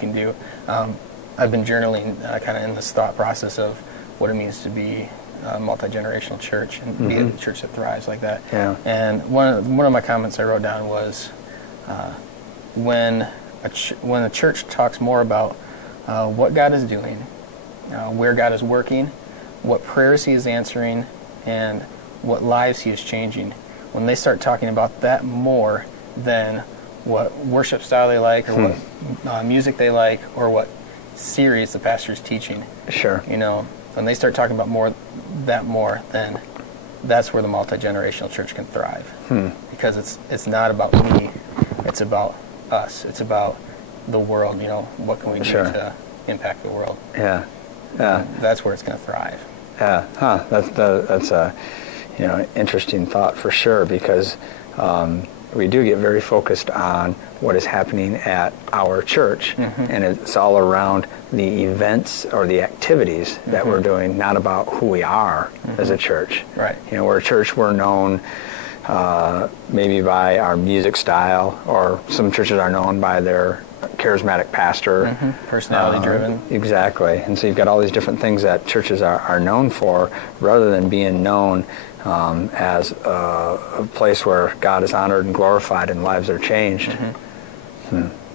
can do. I've been journaling kind of in this thought process of what it means to be a multi-generational church and be a church that thrives like that. Yeah. And one of my comments I wrote down was when a church talks more about what God is doing, where God is working, what prayers He is answering, and what lives He is changing, when they start talking about that more than what worship style they like, or what music they like, or what series the pastor is teaching. Sure. When they start talking about more, then that's where the multi-generational church can thrive. Because it's not about me, it's about us. It's about the world. What can we do to impact the world? Yeah. And that's where it's going to thrive. Yeah. That's a interesting thought for sure, because we do get very focused on what is happening at our church, and it's all around the events or the activities that we're doing, not about who we are as a church. Right. We're a church, we're known maybe by our music style, or some churches are known by their charismatic pastor. Personality driven. Exactly. And so you've got all these different things that churches are known for, rather than being known as a place where God is honored and glorified and lives are changed.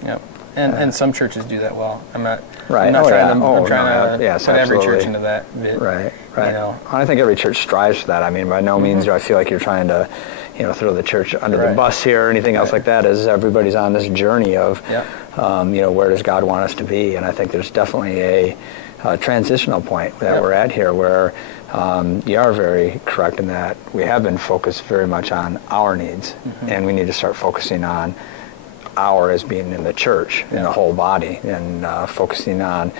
Yep. And some churches do that well. I'm not Right. trying to yes, put every absolutely. church into that. Right. I think every church strives for that. I mean, by no means do I feel like you're trying to, throw the church under the bus here or anything else like that. As everybody's on this journey of, where does God want us to be? And I think there's definitely a transitional point that we're at here, where you are very correct in that we have been focused very much on our needs, and we need to start focusing on our as being in the church, in the whole body, and focusing on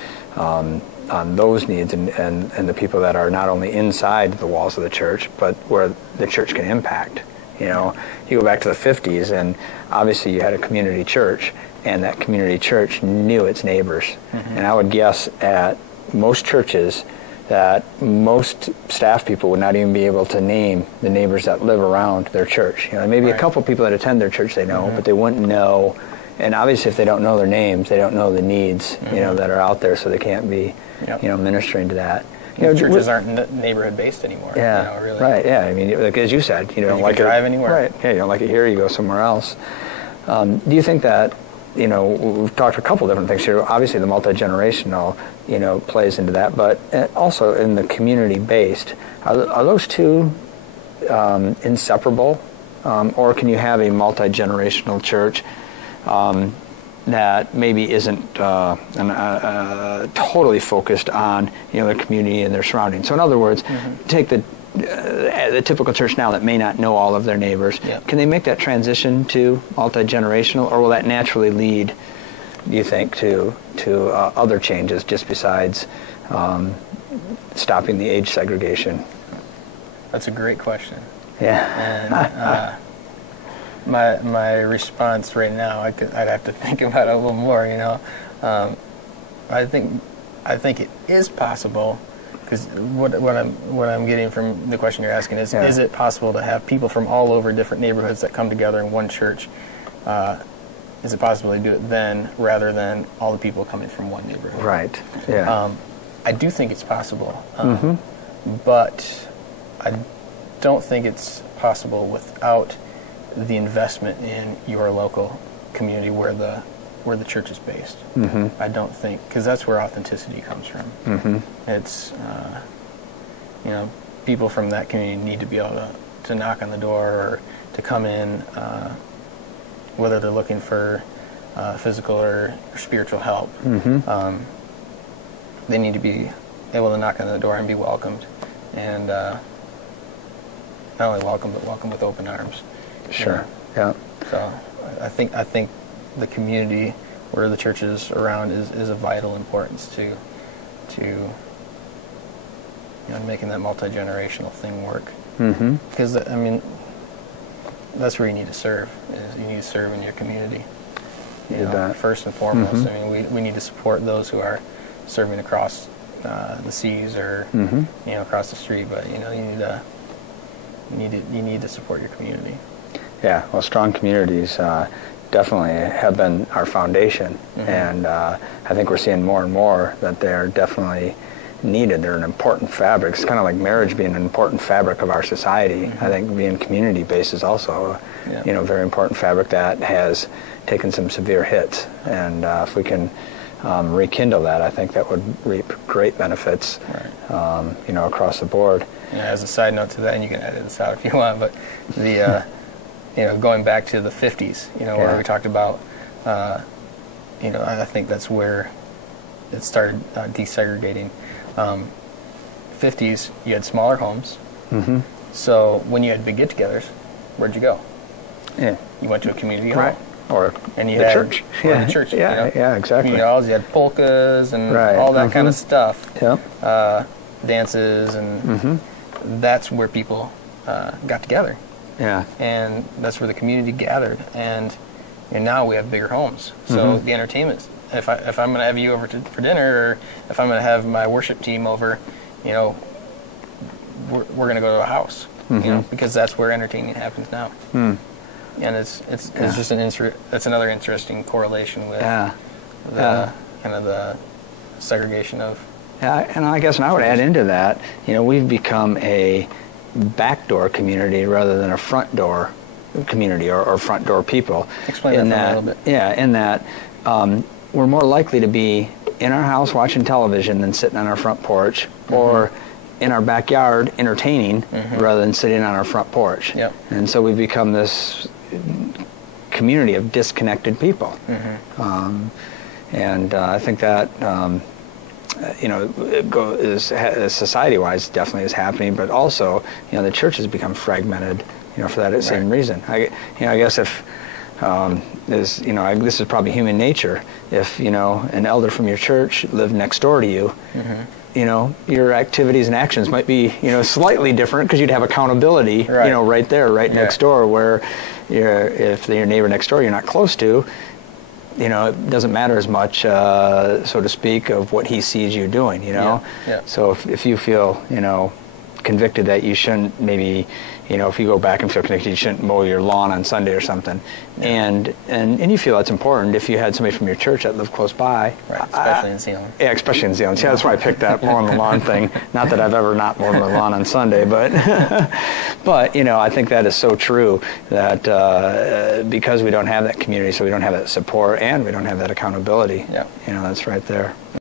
those needs and the people that are not only inside the walls of the church, but where the church can impact. You go back to the 50s, and obviously you had a community church, and that community church knew its neighbors. And I would guess at most churches that most staff people would not even be able to name the neighbors that live around their church. Maybe a couple people that attend their church they know, but they wouldn't know. And obviously, if they don't know their names, they don't know the needs, that are out there, so they can't be, ministering to that. Churches aren't neighborhood based anymore. Yeah, really. Right. Yeah, I mean, like as you said, you don't like drive anywhere. Right. Yeah, you don't like it here, you go somewhere else. Do you think that? We've talked a couple different things here. Obviously, the multi-generational, plays into that, but also in the community-based. Are those two inseparable, or can you have a multi-generational church that maybe isn't totally focused on the community and their surroundings? So, in other words, take the typical church now that may not know all of their neighbors. Can they make that transition to multi-generational, or will that naturally lead, do you think, to other changes just besides stopping the age segregation? That's a great question. Yeah. And my response right now, I'd have to think about it a little more. I think it is possible. Because what I'm getting from the question you're asking is it possible to have people from all over different neighborhoods that come together in one church? Is it possible to do it then, rather than all the people coming from one neighborhood? Right. Yeah. I do think it's possible, but I don't think it's possible without the investment in your local community where the church is based. I don't think, because that's where authenticity comes from. It's people from that community need to be able to knock on the door or to come in, whether they're looking for physical or spiritual help. They need to be able to knock on the door and be welcomed, and not only welcome, but welcome with open arms. Sure. Yeah. So I think the community where the church is around is of vital importance to making that multi-generational thing work. Because that's where you need to serve. Is you need to serve in your community. First and foremost. I mean, we need to support those who are serving across the seas or across the street. But you need to support your community. Yeah, well, strong communities, definitely have been our foundation, and I think we're seeing more and more that they're definitely needed. They're an important fabric. It's kind of like marriage being an important fabric of our society. I think being community-based is also a very important fabric that has taken some severe hits, and if we can rekindle that, I think that would reap great benefits, across the board. As a side note to that, and you can edit this out if you want, but the going back to the 50s, where we talked about, I think that's where it started desegregating. 50s, you had smaller homes. So when you had big get-togethers, where'd you go? Yeah, you went to a community hall. And you the had church. The church. Exactly. Community halls, you had polkas and all that kind of stuff. Dances, and that's where people got together. And that's where the community gathered. And now we have bigger homes. So the entertainment, if I'm going to have you over for dinner, or if I'm going to have my worship team over, we're going to go to a house, because that's where entertaining happens now. And it's just that's another interesting correlation with the kind of the segregation of. And I guess I would add into that, we've become a backdoor community rather than a front door community or front door people. Explain that for a little bit. Yeah, in that we're more likely to be in our house watching television than sitting on our front porch, or in our backyard entertaining rather than sitting on our front porch. And so we've become this community of disconnected people. And I think that society-wise definitely is happening, but also the church has become fragmented for that same reason. I guess if this is probably human nature. If an elder from your church lived next door to you, your activities and actions might be slightly different, because you'd have accountability right there, next door, where if your neighbor next door you're not close to, it doesn't matter as much, so to speak, of what he sees you doing, So if you feel, convicted that you shouldn't, maybe, if you go back and feel convicted you shouldn't mow your lawn on Sunday or something, and you feel that's important, if you had somebody from your church that lived close by. Especially in Zealand. Yeah, especially in Zealand. Yeah, that's why I picked that mowing the lawn thing. Not that I've ever not mowed my lawn on Sunday, but I think that is so true, that because we don't have that community, so we don't have that support, and we don't have that accountability. That's right there.